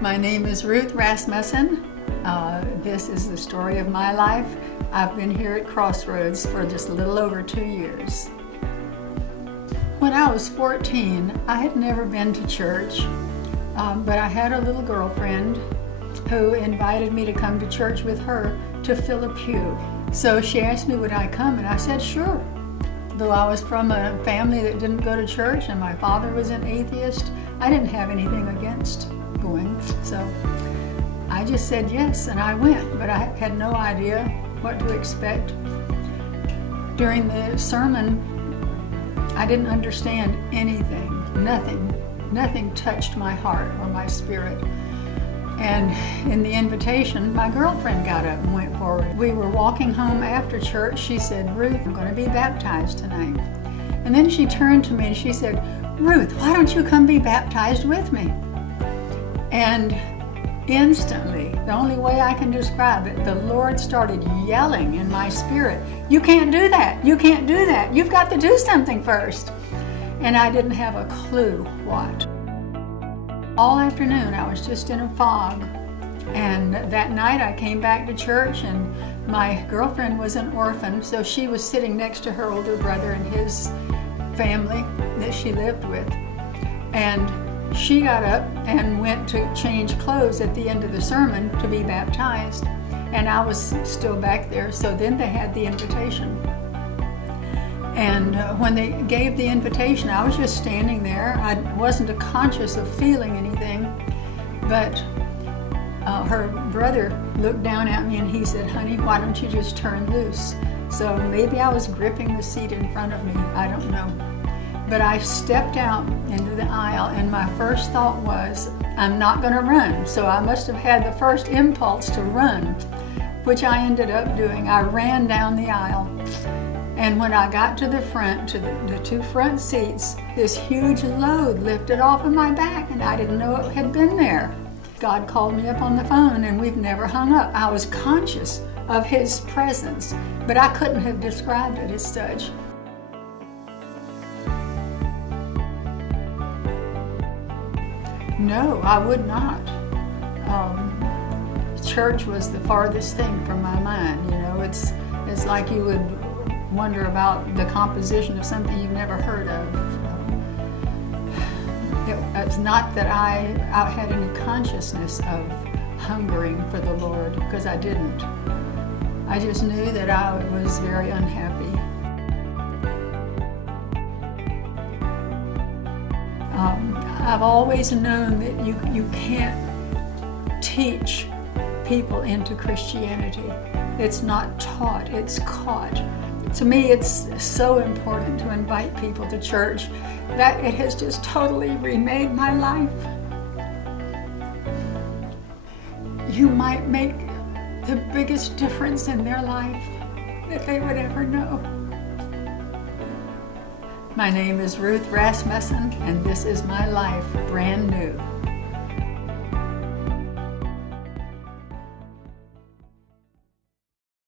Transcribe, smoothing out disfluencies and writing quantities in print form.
My name is Ruth Rasmussen. This is the story of my life. I've been here at Crossroads for just a little over 2 years. When I was 14, I had never been to church, but I had a little girlfriend who invited me to come to church with her to fill a pew. So she asked me would I come, and I said sure. Though I was from a family that didn't go to church and my father was an atheist, I didn't have anything against going. So I just said yes, and I went, but I had no idea what to expect. During the sermon, I didn't understand anything, nothing touched my heart or my spirit. And in the invitation, my girlfriend got up and went forward. We were walking home after church. She said, "Ruth, I'm going to be baptized tonight." And then she turned to me and she said, "Ruth, why don't you come be baptized with me?" And instantly, the only way I can describe it, the Lord started yelling in my spirit, "You can't do that, you can't do that, you've got to do something first." And I didn't have a clue what. All afternoon I was just in a fog, and that night I came back to church, and my girlfriend was an orphan, so she was sitting next to her older brother and his family that she lived with. And she got up and went to change clothes at the end of the sermon to be baptized, and I was still back there. So then they had the invitation. And when they gave the invitation, I was just standing there. I wasn't conscious of feeling anything, but her brother looked down at me and he said, "Honey, why don't you just turn loose?" So maybe I was gripping the seat in front of me, I don't know. But I stepped out into the aisle, and my first thought was, I'm not going to run. So I must have had the first impulse to run, which I ended up doing. I ran down the aisle. And when I got to the front, to the two front seats, this huge load lifted off of my back, and I didn't know it had been there. God called me up on the phone, and we've never hung up. I was conscious of His presence, but I couldn't have described it as such. No, I would not. Church was the farthest thing from my mind. You know, it's like you would wonder about the composition of something you've never heard of. It's not that I had any consciousness of hungering for the Lord, because I didn't. I just knew that I was very unhappy. I've always known that you can't teach people into Christianity. It's not taught, it's caught. To me, it's so important to invite people to church that it has just totally remade my life. You might make the biggest difference in their life that they would ever know. My name is Ruth Rasmussen, and this is my life brand new.